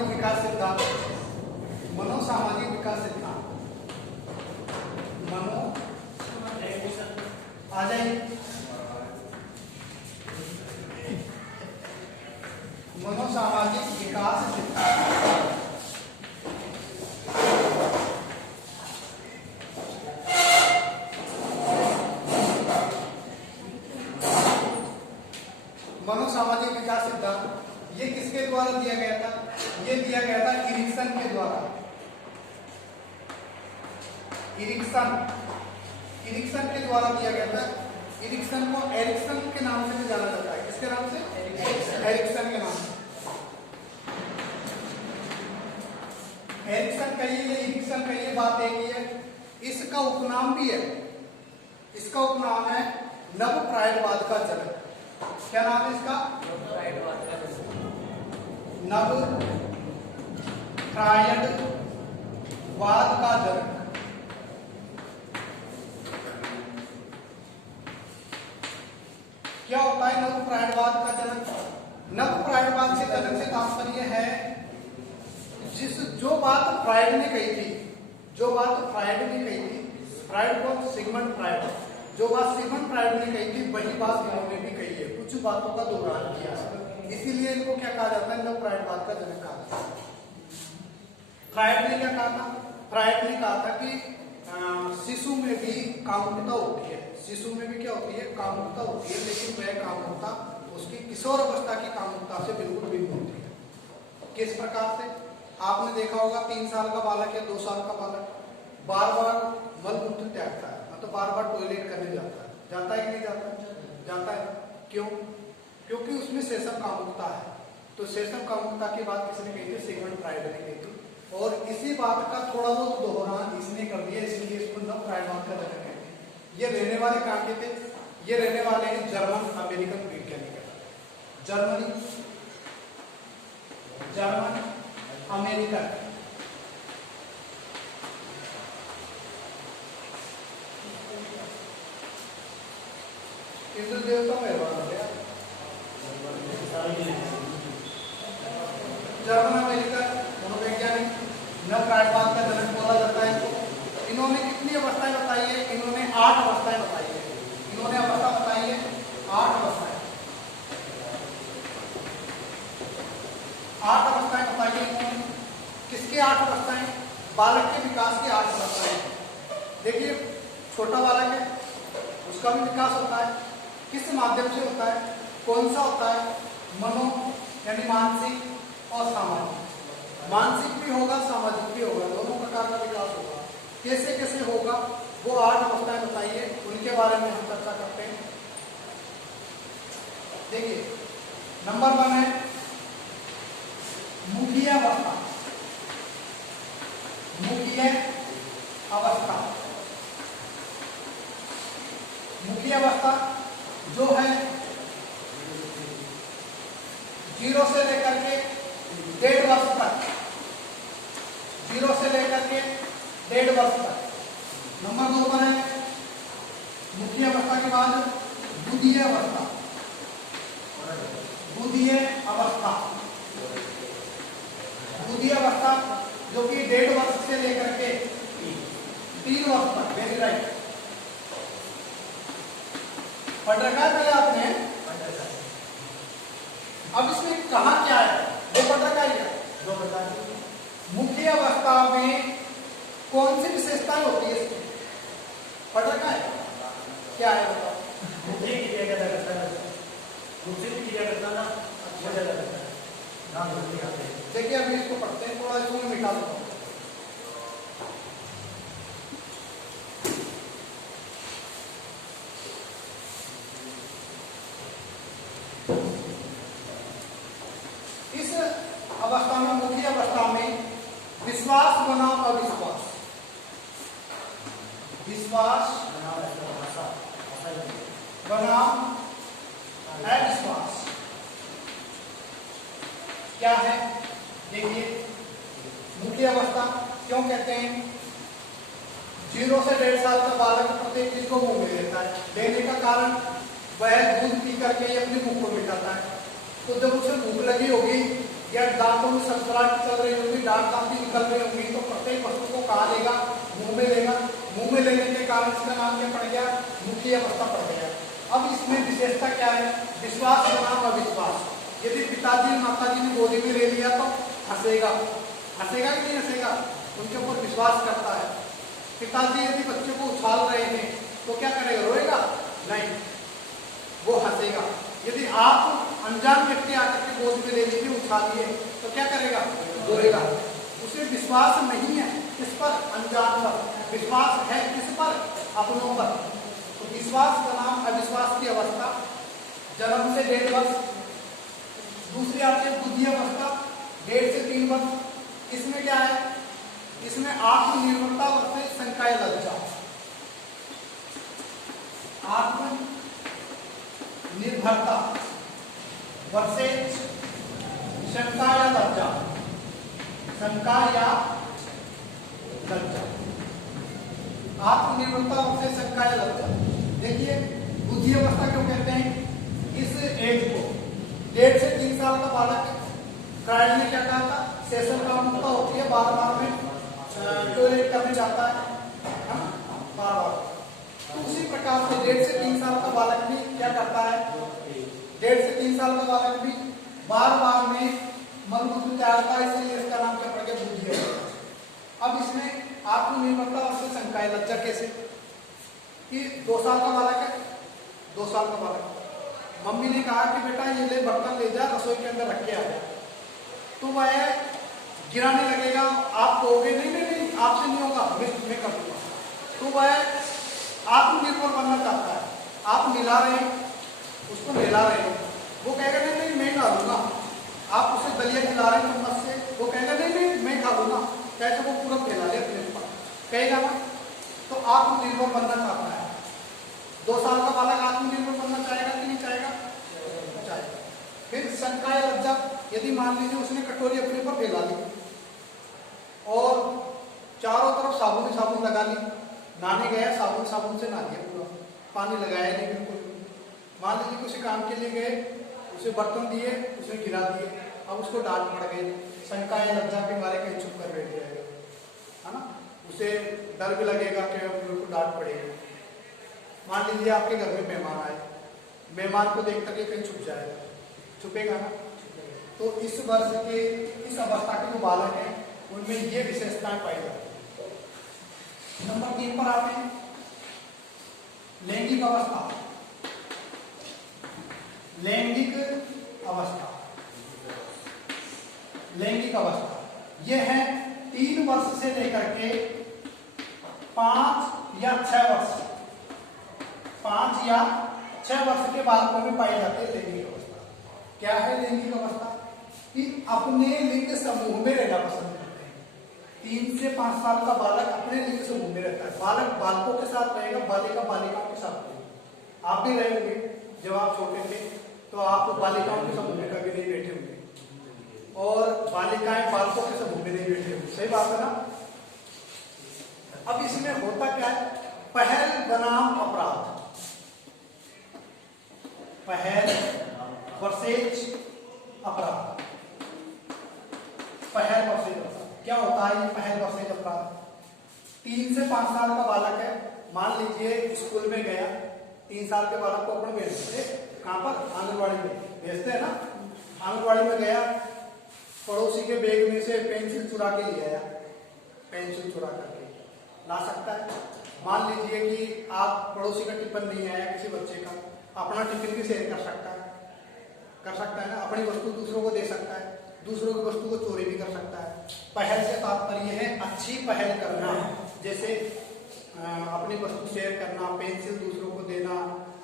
मनोसामाजिक विकास सिद्धांत, मनोसामाजिक विकास सिद्धांत, मनो आ जाइए, मनोसामाजिक विकास सिद्धांत। मनोसामाजिक विकास सिद्धांत ये किसके द्वारा दिया गया था? ये दिया गया था एरिक्सन के द्वारा। एरिक्सन के द्वारा दिया गया था। एरिक्सन को एरिक्सन के नाम से भी जाना जाता है। किसके नाम से? एरिक्सन के नाम से। एरिक्सन कहिए या एरिक्सन कहिए, बात एक ही है। इसका उपनाम भी है। इसका उपनाम है नव प्रायडवाद का जनक। क्या नाम है इसका? नव प्रायडवाद का जनक। क्या होता है नव प्रायडवाद का जनक? नव प्रायडवाद से जनक से तात्पर्य है जो बात फ्रायड ने कही थी, फ्रायड को सिगमंड फ्रायड, जो बात सिगमंड फ्रायड ने कही थी वही बात इन्होंने भी कही है। कुछ बातों का दोहरान किया है, इसीलिए इनको क्या कहा जाता है? नव प्रायडवाद का जनक कहा जाता है। फ्रायड ने क्या कहा था? फ्रायड ने कहा था कि शिशु में भी कामुकता होती है। शिशु में भी क्या होती है? कामुकता होती है, लेकिन वह कामुकता उसकी किशोर अवस्था की कामुकता से बिल्कुल भिन्न होती है। किस प्रकार से? आपने देखा होगा 3 साल का बालक या 2 साल का बालक बार बार मलमूत्र त्यागता है, मतलब बार बार टॉयलेट करने जाता है कि नहीं जाता? जाता है। क्यों? क्योंकि उसमें सेसम कामुकता है। तो सेसम कामुकता की बात किसने कही थी? सिगमंड फ्रायड ने कही थी। और इसी बात का थोड़ा बहुत दोहरान इसने कर दिया, इसलिए इसको नव प्रायडवाद का जनक कहते हैं। ये रहने वाले कहाँ के थे? ये रहने वाले हैं जर्मन अमेरिकन वैज्ञानिक। जर्मन अमेरिकन इंद्रदेव का मेहरबान हो गया। जर्मन अमेरिकन मनोवैज्ञानिक नव प्रायडवाद का जनक बोला जाता है। इन्होंने कितनी अवस्थाएं बताई है? इन्होंने 8 अवस्थाएं बताई है। इन्होंने अवस्था बताई है 8 अवस्थाएं। 8 अवस्थाएं बताई है इन्होंने। किसकी 8 अवस्थाएं? बालक के विकास की 8 अवस्थाएं। देखिए, छोटा बालक है, उसका भी विकास होता है। किस माध्यम से होता है? कौन सा होता है? मनो यानी मानसिक और सामाजिक। मानसिक भी होगा, सामाजिक भी होगा, दोनों प्रकार का विकास होगा। कैसे कैसे होगा वो 8 अवस्थाएं बताइए, उनके बारे में हम चर्चा करते हैं। देखिए, नंबर 1 है मुखीय अवस्था। मुखीय अवस्था, मुखीय अवस्था जो है 0 से लेकर के 1.5 वर्ष तक, 0 से लेकर के 1.5 वर्ष तक। नंबर 2 पर है मुखीय अवस्था के बाद बुद्धीय अवस्था। बुद्धीय अवस्था, बुद्धीय अवस्था जो कि 1.5 वर्ष से लेकर के 3 वर्ष तक। वेरी राइट, पढ़ रखा है पहले आपने। अब इसमें कहा क्या है वो पढ़ रखा है। मुख्य अवस्था में कौन सी विशेषताएं होती है इसकी? पढ़ रखा है क्या है? बताओ। देखिए, अभी इसको पढ़ते हैं, थोड़ा इसको मैं मिटा देता हूँ। इस अवस्था में, मुख्य अवस्था में विश्वास बनाम अविश्वास, विश्वास बनाम अविश्वास क्या है? देखिए, मुख्य अवस्था क्यों कहते हैं? 0 से 1.5 साल का बालक प्रत्येक चीज को मुंह में लेता है। लेने का कारण वह दूध पी करके अपने मुंह को मिटाता है। तो जब उसे भूख लगी होगी या दांतों में सरसराहट चल रही होगी, दांत निकल रही होंगी, तो प्रत्येक वस्तु को कहाँ लेगा, मुंह में लेगा। मुंह में लेने के कारण इसका नाम क्या पड़ गया, मुखी अवस्था पड़ गया। अब इसमें विशेषता क्या है, विश्वास बनाम अविश्वास। यदि पिताजी माताजी ने गोदी में ले लिया तो हंसेगा, हंसेगा कि नहीं हंसेगा, उनके ऊपर विश्वास करता है। पिताजी यदि बच्चे को उछाल रहे हैं तो क्या करेगा, रोएगा नहीं, वो हंसेगा। यदि आप अनजान व्यक्ति आकर के गोद में ले लीजिए, उछालिए, तो क्या करेगा, रोएगा। उसे विश्वास नहीं है किस पर, अनजान पर, विश्वास है किस पर, अपनों पर। तो विश्वास बनाम अविश्वास की अवस्था, जन्म से 1.5 वर्ष। दूसरी आती है बुद्धि अवस्था, 1.5 से 3 वर्ष। इसमें क्या है, इसमें आत्मनिर्भरता वर्ष शंका या लज्जा, आत्मनिर्भरता वर्सेज शंका या लज्जा, शंका या लज्जा, आत्मनिर्भरता वर्सेज शंका या लज्जा। देखिए बुद्धि अवस्था क्यों कहते हैं, इस एज को 1.5 से 3 साल का बालक, फ्रायड ने क्या कहा था, सेशन कामुकता होती है, बार बार में टॉयलेट करने जाता है बार बार। तो उसी प्रकार से 1.5 से 3 साल का बालक भी क्या करता है, 1.5 से 3 साल का बालक भी बार बार में मलमूत्र त्यागता है, इसलिए इसका नाम क्या पड़ गया, बुद्धि है। अब इसमें आत्मनिर्भरता और शंका लज्जा कैसे, कि 2 साल का बालक है, 2 साल का बालक, मम्मी ने कहा कि बेटा ये ले बर्तन ले जा, रसोई के अंदर रख के आ जा, तो वह गिराने लगेगा, आप कहोगे नहीं नहीं नहीं आपसे नहीं होगा, मैं कर दूंगा। तो वह आत्मनिर्भर बनना चाहता है, आप मिला रहे हैं, उसको मिला रहे हैं, वो कहेगा नहीं नहीं मैं खा लूंगा। आप उसे दलिया खिला रहे हैं चम्मच से, वो कहेगा नहीं नहीं मैं खा लूंगा, कैसे वो पूरा खिला लिया अपने ऊपर, कहेगा ना। तो आत्मनिर्भर बनना चाहता है। 2 साल का बालक आत्मनिर्भर बनना चाहेगा कि नहीं चाहेगा, चाहेगा। फिर शंका या लज्जा, यदि मान लीजिए उसने कटोरी अपने ऊपर फैला ली और चारों तरफ साबुन ही साबुन लगा ली, नहाने गया, साबुन से नहा लिया पूरा, पानी लगाया नहीं बिल्कुल। मान लीजिए किसी काम के लिए गए, उसे बर्तन दिए, उसे गिरा दिए, अब उसको डांट पड़ गई, शंका या लज्जा के मारे कहीं चुप कर बैठ जाएगा, है ना, उसे डर भी लगेगा कि अब उसको डांट पड़ेगी। मान लीजिए आपके घर में मेहमान आए, मेहमान को देख करके कहीं छुप जाएगा, छुपेगा ना। तो इस वर्ष के, इस अवस्था के जो बालक हैं उनमें ये विशेषताएं पाई जाती हैं। नंबर 3 पर आते हैं, लैंगिक अवस्था। लैंगिक अवस्था, लैंगिक अवस्था यह है 3 वर्ष से लेकर के 5 या 6 वर्ष, 5 या 6 वर्ष के बालकों में पाई जाती है लैंगिक अवस्था। क्या है लैंगिक अवस्था, कि अपने लिंग समूह में रहना पसंद करते हैं। 3 से 5 साल का बालक अपने लिंग समूह में रहता है, बालक बालकों के साथ रहेगा, बालिका बालिकाओं के साथ रहेगा। आप भी रहे होंगे जब आप छोटे थे, तो आप बालिकाओं के समूह में कभी नहीं बैठे होंगे और बालिकाएं बालकों के समूह में नहीं बैठे होंगे, सही बात है ना। अब इसमें होता क्या है, पहल बनाम अपराध, पहल वर्सेज अपराध, पहल वर्सेज अपराध। क्या होता है ये पहल वर्सेज अपराध, 3 से 5 साल का बालक है, मान लीजिए स्कूल में गया, 3 साल के बालक को अपन भेजते कहाँ पर, आंगनबाड़ी में भेजते हैं ना। आंगनबाड़ी में गया, पड़ोसी के बैग में से पेंसिल चुरा के ले आया, पेंसिल चुरा करके ला सकता है। मान लीजिए कि आप पड़ोसी का टिफिन नहीं आया किसी बच्चे का, अपना टिफिन भी शेयर कर सकता है, कर सकता है ना, अपनी वस्तु दूसरों को दे सकता है, दूसरों की वस्तु को चोरी भी कर सकता है। पहल से तात्पर्य है अच्छी पहल करना, जैसे अपनी वस्तु शेयर करना, पेंसिल दूसरों को देना,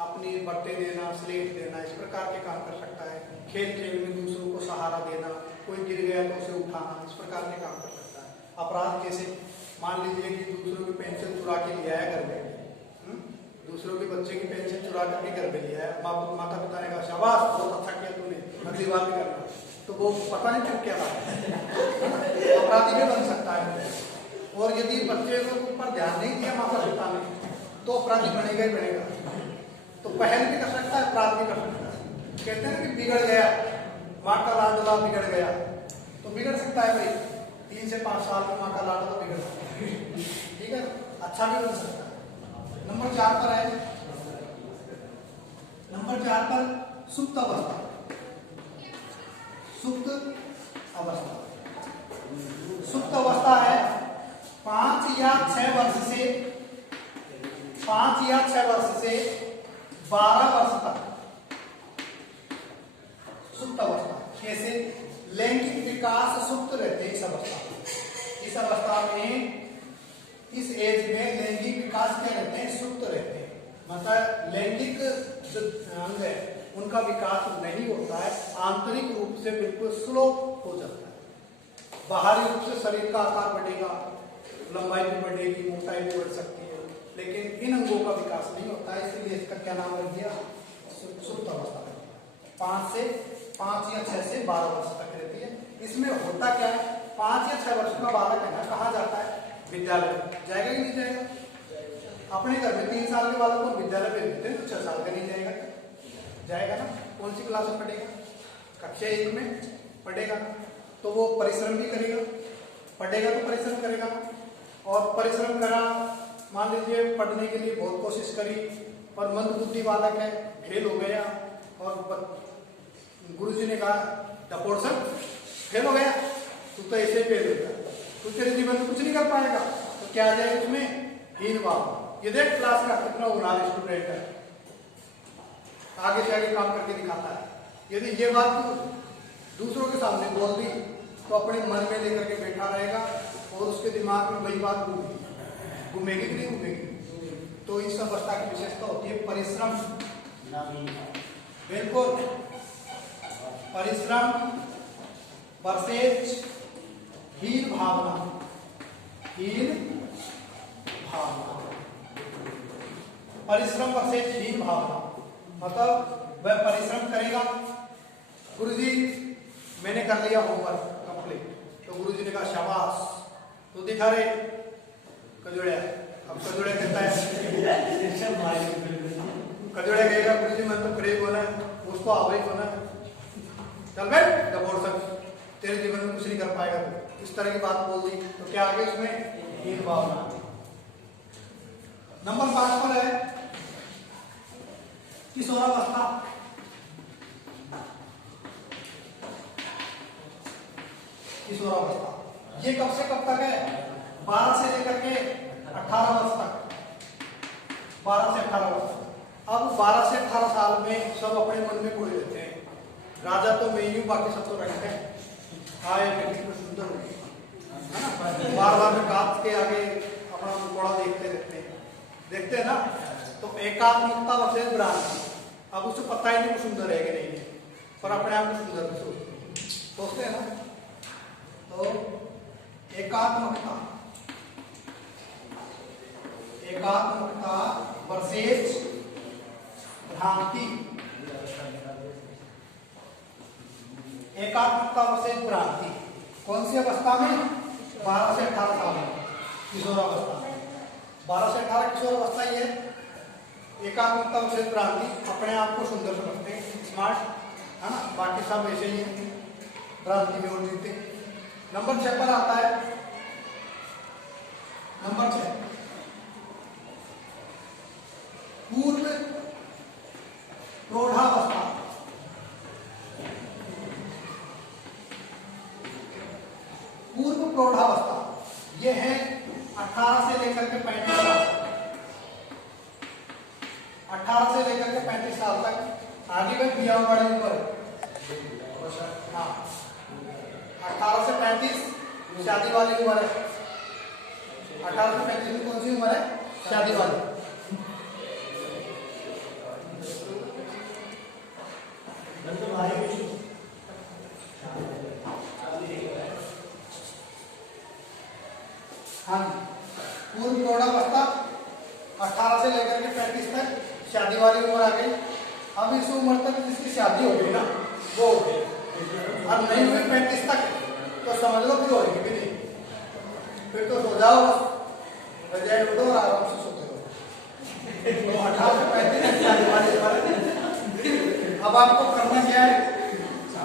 अपनी बट्टे देना, स्लेट देना, इस प्रकार के काम कर सकता है। खेल खेल में दूसरों को सहारा देना, कोई गिर गया तो उसे उठाना, इस प्रकार के काम कर सकता है। अपराध कैसे, मान लीजिए कि दूसरों की पेंसिल चुरा के लिया है घर में, दूसरों के बच्चे की पेंसिल चुरा करके घर में लिया है, माता पिता ने कहा शाबाश बहुत अच्छा किया तूने, अगली बार भी करना, तो वो पता नहीं चुप क्या था, अपराधी भी बन सकता है। और यदि बच्चे के ऊपर ध्यान नहीं दिया माता पिता ने, तो अपराधी बनेगा ही बनेगा। तो पहल भी कर सकता है, अपराध भी कर सकता है। कहते हैं कि बिगड़ गया, माँ का लाडला बिगड़ गया, तो बिगड़ सकता है भाई, 3 से 5 साल में माँ का लाड़ा तो बिगड़ सकता है, ठीक है, अच्छा भी बन सकता है। नंबर 4 पर है, नंबर 4 पर सुप्त अवस्था। सुप्त अवस्था, सुप्त अवस्था है 5 या 6 वर्ष से 5 या 6 वर्ष से 12 वर्ष तक सुप्त अवस्था। कैसे? लैंगिक विकास सुप्त रहते हैं इस अवस्था में। इस अवस्था में, इस एज में लैंगिक विकास क्या रहते हैं? सुप्त रहते हैं। मतलब लैंगिक जो अंग है उनका विकास नहीं होता है, आंतरिक रूप से बिल्कुल स्लो हो जाता है। बाहरी रूप से शरीर का आकार बढ़ेगा, लंबाई भी बढ़ेगी, मोटाई भी बढ़ सकती है, लेकिन इन अंगों का विकास नहीं होता है, इसलिए इसका क्या नाम रख दिया? सुप्त अवस्था। 5 या 6 से 12 वर्ष तक रहती है। इसमें होता क्या है? 5 या 6 वर्ष का बालक है ना, कहाँ जाता है? विद्यालय जाएगा कि नहीं जाएगा? अपने घर में 3 साल के बालक को विद्यालय भेज देते हैं तो 6 साल का नहीं जाएगा? जाएगा ना। कौन सी क्लास में पढ़ेगा? कक्षा 1 में पढ़ेगा, तो वो परिश्रम भी करेगा, पढ़ेगा तो परिश्रम करेगा, और परिश्रम करा, मान लीजिए पढ़ने के लिए बहुत कोशिश करी पर मंद बुद्धि बालक है, फेल हो गया, और गुरुजी ने कहा डपोड़ सर फेल हो गया, तू तो ऐसे फेल होगा, तू तेरे जीवन में कुछ नहीं कर पाएगा, तो क्या आ जाएगा उसमें? हीन भाव। ये देख क्लास का कितना होनहार स्टूडेंट है, आगे से आगे काम करके दिखाता है। यदि ये बात दूसरों के सामने बोल दी तो अपने मन में लेकर के बैठा रहेगा और उसके दिमाग में वही बात घूमेगी कि नहीं घूमेगी? तो इस अवस्था की विशेषता होती है परिश्रम। बिल्कुल, परिश्रम वर्सेज हीन भावना। हीन भावना, परिश्रम वर्सेज हीन भावना, मतलब वह परिश्रम करेगा। गुरुजी मैंने कर लिया होमवर्क कंप्लीट, तो गुरुजी ने कहा शाबाश, तो दिखा रहे कजोड़िया। अब कजोड़िया कहता है, कजोड़िया कहेगा गुरुजी मैं तो खड़े बोला है, उसको आवाज होना है, चल बैठ डबोड़ सक, तेरे जीवन में कुछ नहीं कर पाएगा। तो इस तरह की बात बोल दी तो क्या आगे इसमें? हीन भावना। नंबर 5 पर है किशोरावस्था। किशोरावस्था ये कब से कब तक है? 12 से लेकर के 18 वर्ष तक। 12 से 18 वर्ष। अब 12 से 18 साल में सब अपने मन में खोए रहते हैं, राजा तो मैं ही हूँ, बाकी सब तो रहते हैं। हाँ ये कितनी सुंदर होगी, है ना? बार बार में कांच के आगे अपना मुखौड़ा देखते रहते हैं, देखते हैं ना। तो एकात्मकता वर्सेस भ्रांति। अब उसे पता ही नहीं वो सुंदर है कि नहीं है, पर अपने आप को सुंदर भी सोचते हैं ना। तो एकात्मकता, एकात्मकता वर्सेस भ्रांति। एकात्मकता वर्सेस भ्रांति कौन सी अवस्था में? 12 से 18 साल में, किशोरावस्था। 12 से 18 किशोरावस्था ये है। एकात्मकता वर्सेस भ्रांति, अपने आप को सुंदर समझते हैं, स्मार्ट, है ना, बाकी सब ऐसे ही हैं, भ्रांति में और जीते। नंबर 6 पर आता है, नंबर 6 पूर्व प्रौढ़ावस्था। पूर्व प्रौढ़ावस्था ये है 18 से लेकर के 35 साल, 18 से लेकर के 35 साल तक। आगे में बिया बड़ी उम्र, हाँ 18 से 35 शादी वाली उम्र है। 18 से 35 में कौन सी उम्र है? शादी वाली। हाँ, पूर्व प्रौढ़ावस्था 18 से लेकर के 35 तक शादी वाली उम्र आ गई। अब इस उम्र तक जिसकी शादी हो गई ना वो हो गई, अब नहीं हुई 35 तक तो समझ लो फिर होगी भी नहीं, फिर तो सो जाओ, बजाय उठो और आराम से सोते रहो। तो 18 से 35 शादी वाली उम्र। अब आपको करना क्या है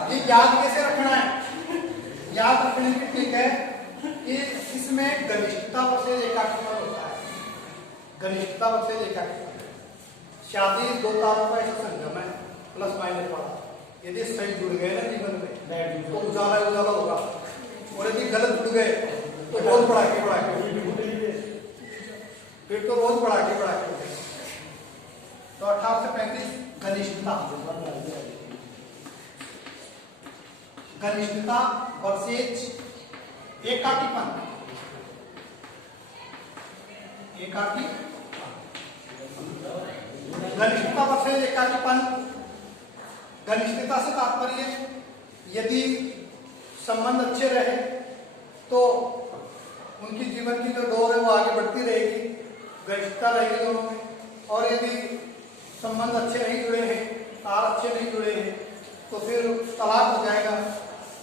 कि याद कैसे रखना है? याद रखने की ठीक है कि इसमें घनिष्ठता वर्सेज एकाकीपन होता है। घनिष्ठता वर्सेज एकाकीपन। शादी दो तारों का ऐसा संगम है, प्लस माइनस वाला। यदि सही जुड़ गए ना जीवन में तो उजाला उजाला होगा, और यदि गलत जुड़ गए तो रोज बढ़ाके फिर तो रोज बढ़ाके। तो 18 से 35 घनिष्ठता वर्सेज एकाकीपन। घनिष्ठता वर्सेज एकाकीपन। घनिष्ठता से तात्पर्य यदि संबंध अच्छे रहे तो उनकी जीवन की जो डोर है वो आगे बढ़ती रहेगी, घनिष्ठता रहेगी दोनों में। और यदि संबंध अच्छे नहीं जुड़े हैं, तार अच्छे नहीं जुड़े हैं, तो फिर तलाक हो जाएगा,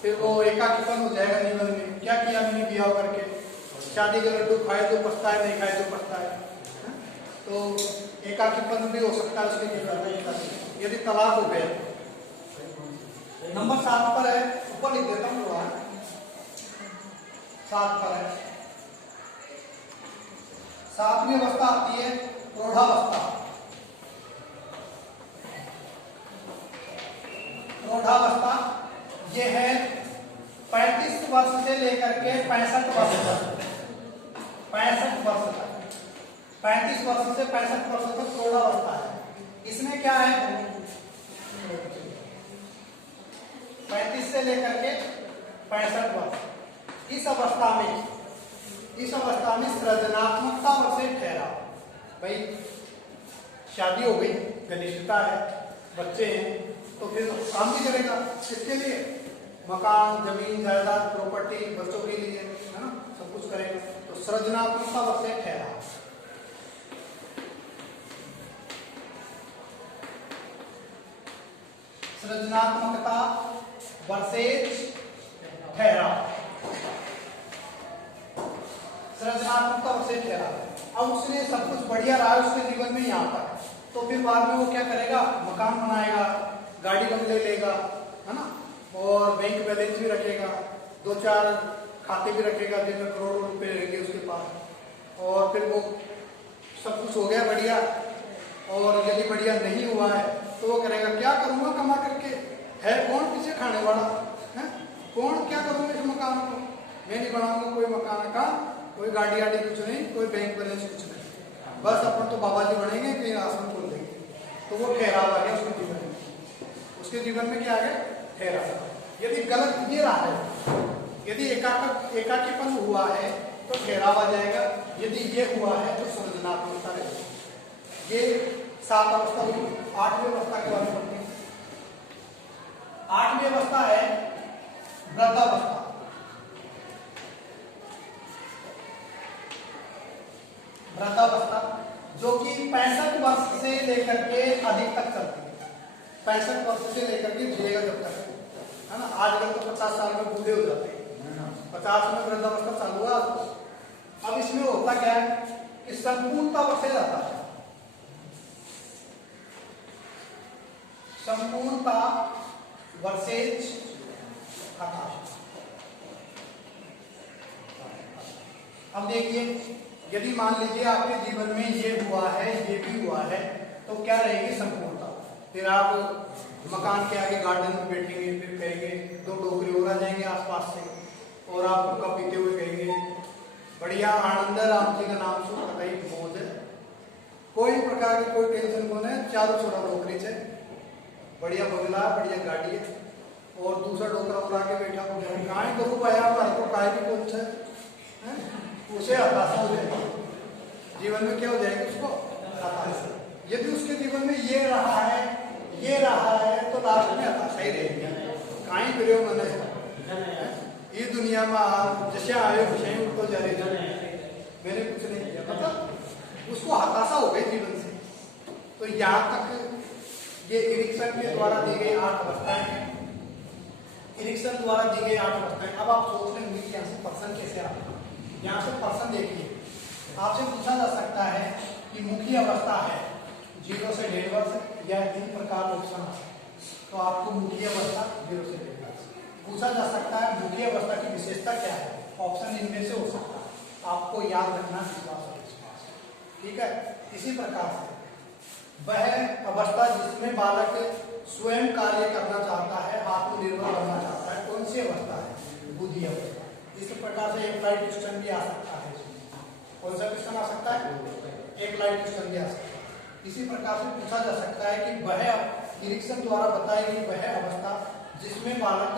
फिर वो एकाकीपन हो जाएगा जीवन में। क्या किया मैंने ब्याह करके, शादी के लड्डू खाए तो पछताए, नहीं खाए तो पछताए। तो एकाकीपन भी हो सकता है उसके जीवन में यदि तलाक हो गया। नंबर 7 पर है, ऊपर लिख देता हूँ थोड़ा, 7 पर है। 7वीं अवस्था आती है प्रौढ़ावस्था। प्रौढ़ावस्था ये है 35 वर्ष से लेकर के 65 वर्ष तक। 65 वर्ष तक, 35 वर्ष से 65 वर्ष तक प्रौढ़ावस्था है। इसमें क्या है, 35 से लेकर के 65 वर्ष। इस अवस्था में सृजनात्मकता वर्सेज ठहराव। भाई शादी हो गई, घनिष्ठता है, बच्चे हैं, तो फिर काम भी करेगा। किसके लिए? मकान, जमीन, जायदाद, प्रॉपर्टी, बच्चों के लिए, है ना, सब कुछ करेगा। तो सृजनात्मकता वर्सेज ठहराव। सृजनात्मकता वर्सेज ठहराव। सृजनात्मकता वर्सेज ठहराव। अब उसने सब कुछ बढ़िया रहा है उसके जीवन में यहाँ पर, तो फिर बाद में वो क्या करेगा, मकान बनाएगा, गाड़ी बंगले लेगा, है ना, और बैंक बैलेंस भी रखेगा, 2-4 खाते भी रखेगा जिनमें करोड़ों रुपए रहेंगे उसके पास। और फिर वो सब कुछ हो गया बढ़िया, और यदि बढ़िया नहीं हुआ है तो वो करेगा क्या करूंगा कमा करके, है कौन पीछे खाने वाला है, कौन क्या करूंगा इस मकान को, मैं नहीं बनाऊंगा कोई मकान का, कोई गाड़ी आड़ी कुछ नहीं, कोई बैंक बैलेंस कुछ नहीं, बस अपन तो बाबा जी बनेंगे, कहीं आश्रम खोल देंगे। तो वो ठहराव आ गया उसके जीवन में। उसके जीवन में क्या है, ठहराव। यदि गलत ये रहा है, यदि एकाकीपन हुआ है तो ठहराव आ जाएगा, यदि ये हुआ है तो सृजनात्मकता रहेगी। ये 7 अवस्था हुई। 8वीं अवस्था के बारे में पढ़ते हैं। 8वीं अवस्था है वृद्धावस्था। वृद्धावस्था जो कि 65 वर्ष से लेकर के अधिक तक चलती है। 65 वर्ष से लेकर के जिएगा जब तक, है ना। आजकल तो 50 साल में बूढ़े हो जाते हैं, 50 में वृद्धावस्था चालू हुआ। अब इसमें होता क्या है कि संपूर्णता वर्सेज आता है। संपूर्णता वर्सेज हताशा। अब देखिए, यदि मान लीजिए आपके जीवन में ये हुआ है, ये भी हुआ है, तो क्या रहेगी संपूर्णता। फिर आप मकान के आगे गार्डन में बैठेंगे, फिर कहेंगे 2 डोकरी और आ जाएंगे आसपास से, और आप हुक्का पीते हुए कहेंगे बढ़िया आनंद राम जी का नाम सुन कतई मौज है, कोई प्रकार की कोई टेंशन को नहीं, चारों छोड़ा डोकरी से, बढ़िया बंगला, बढ़िया गाड़ी है, और दूसरा डोकरा उड़ा के बैठा हो गया, कहाँ करूँ पाया हमारे को काय भी कौन सा है, उसे हताशा हो जाएगी। जीवन में क्या हो जाएगी उसको, हताशा। यदि उसके जीवन में ये रहा है, ये रहा है, तो लास्ट में हताशा ही रहेगी। कहीं फिर मैंने ये दुनिया में जैसे आए वैसे ही उनको जा रहे, मैंने कुछ नहीं किया, मतलब उसको हताशा हो गई जीवन से। तो यहाँ तक ये इरिक्सन के द्वारा दी गई 8 अवस्थाएं हैं। इरिक्सन द्वारा दी गई 8 अवस्थाएं। अब आप सोच रहे होंगे कि यहाँ से पर्सन कैसे आता है। यहाँ से पर्सन देखिए, आपसे पूछा जा सकता है कि मुख्य अवस्था है 0 से 1.5 वर्ष या 3 प्रकार ऑप्शन, तो आपको मुख्य अवस्था 0 से 1.5 वर्ष, पूछा जा सकता है मुखी अवस्था की विशेषता क्या है, ऑप्शन इनमें से हो सकता है, आपको याद रखना विश्वास और विश्वास। ठीक है, इसी प्रकार से वह अवस्था जिसमें बालक स्वयं कार्य करना चाहता है, आत्मनिर्भर बनना चाहता है, कौन सी अवस्था है, बुद्धि अवस्था। इस प्रकार से एक लाइट क्वेश्चन भी आ सकता है इसमें। कौन सा क्वेश्चन आ सकता है, एक लाइट क्वेश्चन भी आ सकता है। इसी प्रकार से पूछा जा सकता है कि वह निरीक्षण द्वारा बताई गई वह अवस्था जिसमें बालक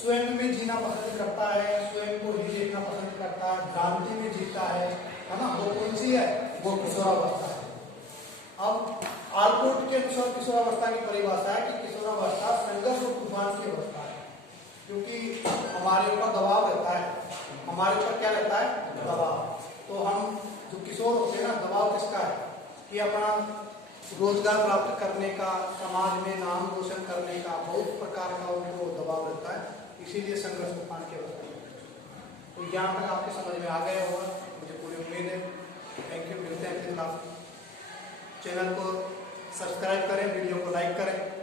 स्वयं में जीना पसंद करता है, स्वयं को ही देखना पसंद करता है, भ्रांति में जीता है ना, वो कौन सी है, वो किशोरावस्था है। अब आलपोर्ट के अनुसार किशोरावस्था की परिभाषा है कि किशोरावस्था संघर्ष और तूफान की अवस्था है, क्योंकि हमारे ऊपर दबाव रहता है, हमारे ऊपर क्या रहता है, दबाव। तो हम जो किशोर होते हैं ना, दबाव किसका है कि अपना रोजगार प्राप्त करने का, समाज में नाम रोशन करने का, बहुत प्रकार का उनको दबाव रहता है, इसीलिए संघर्ष तूफान की अवस्था है। तो यहाँ तक आपके समझ में आ गया होगा, मुझे पूरी उम्मीद है। थैंक यू, मिलते हैं फिर। चैनल को सब्सक्राइब करें, वीडियो को लाइक करें।